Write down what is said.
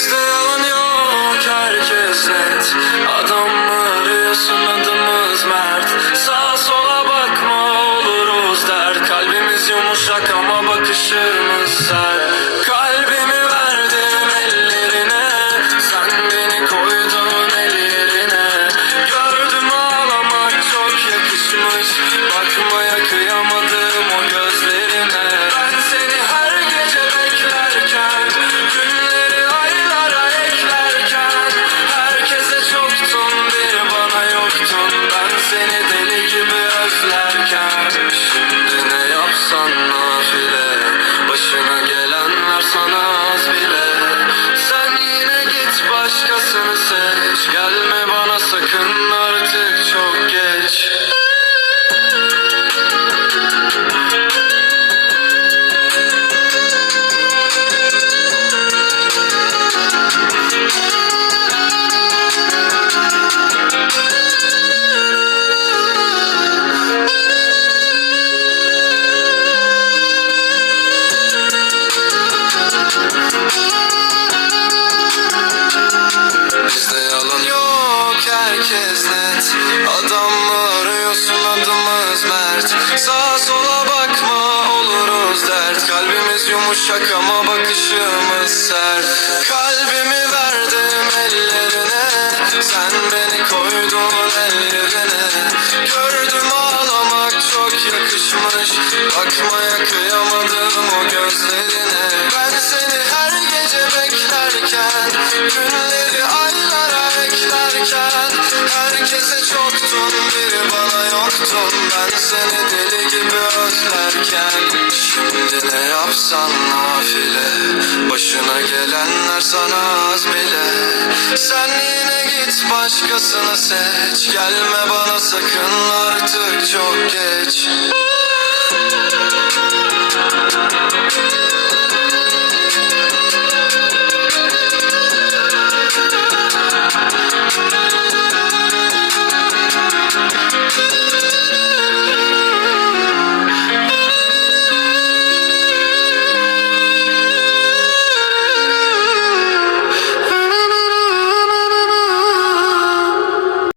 Bizde yalan yok herkes net yumuşak ama bakışımız sert Kalbimi verdim ellerine Sen beni koydun ellerine. Gördüm ağlamak çok yakışmış Bakmaya kıyamadım o gözlerine. Ben seni her gece beklerken Günleri aylara eklerken Herkese çoktun biri bana yoktun. Ben seni deli gibi özlerken Şimdi ne yapsan nafile. Başına gelenler sana az bile. Sen yine git başkasını seç. Gelme bana sakın artık çok geç